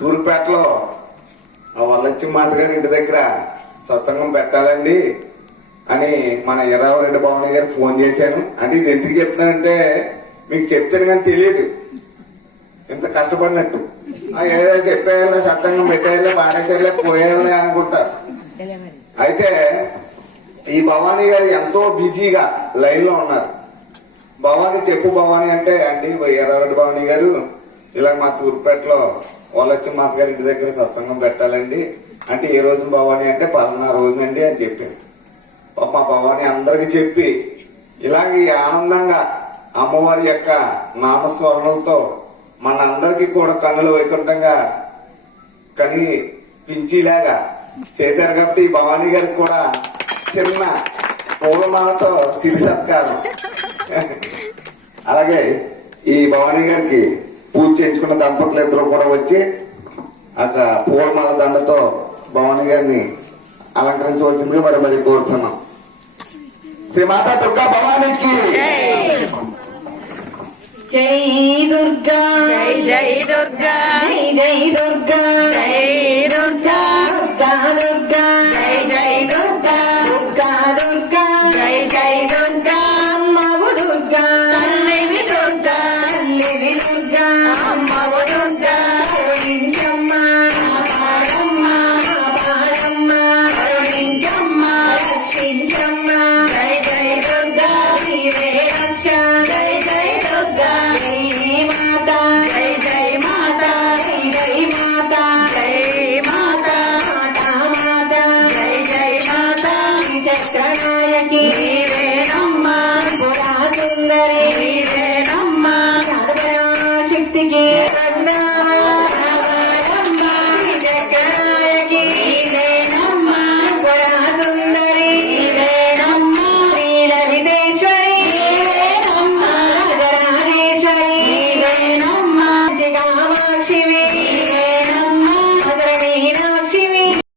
తూరుపేటలో ఆ వరలక్ష్మి మాత గారి ఇంటి దగ్గర సత్సంగం పెట్టాలండి అని మన ఎర్రావరెడ్డి భవన్ గారు ఫోన్ చేశాను. అంటే ఇది ఎందుకు చెప్తున్నానంటే మీకు చెప్తాను కానీ తెలియదు. ఎంత కష్టపడినట్టు. ఏదైనా ఏదో చెప్పేయాలి సత్సంగం పెట్టేయాలి పాడేసేయాలి పోయేయాలని అనుకుంటారు అయితే ఈ భవానీ గారు ఎంతో బిజీగా లైన్లో ఉన్నారు. భవానీ చెప్పు భవానీ అంటే అండి ఎర్రరెడ్డి భవానీ గారు ఇలా మా తూర్పేటలో వాళ్ళొచ్చి మాత గారి ఇంటి దగ్గర సత్సంగం పెట్టాలండి. అంటే ఏ రోజు భవానీ అంటే పలానా రోజునండి అని చెప్పాను పాప మా భవానీ అందరికి చెప్పి ఇలాగ ఆనందంగా అమ్మవారి యొక్క నామస్మరణలతో మనందరికీ కూడా కన్నులు వైకుంఠంగా కని పించిలాగా చేశారు కాబట్టి ఈ భవానీ గారికి కూడా చిన్న పూలమాలతో సిరి సత్కారం. అలాగే ఈ భవానీ గారికి పూజ చేయించుకున్న దంపతులు ఇద్దరు కూడా వచ్చి ఆ పూలమాల దండతో భవానీ గారిని అలంకరించవలసిందిగా మరి మరి కోరుతున్నాం. శ్రీ మాతా దుర్గా భవానీకి. జై. దుర్గా. జై జై దుర్గా. జై జై దుర్గా. జై దుర్గా. దుర్గా. Sunday.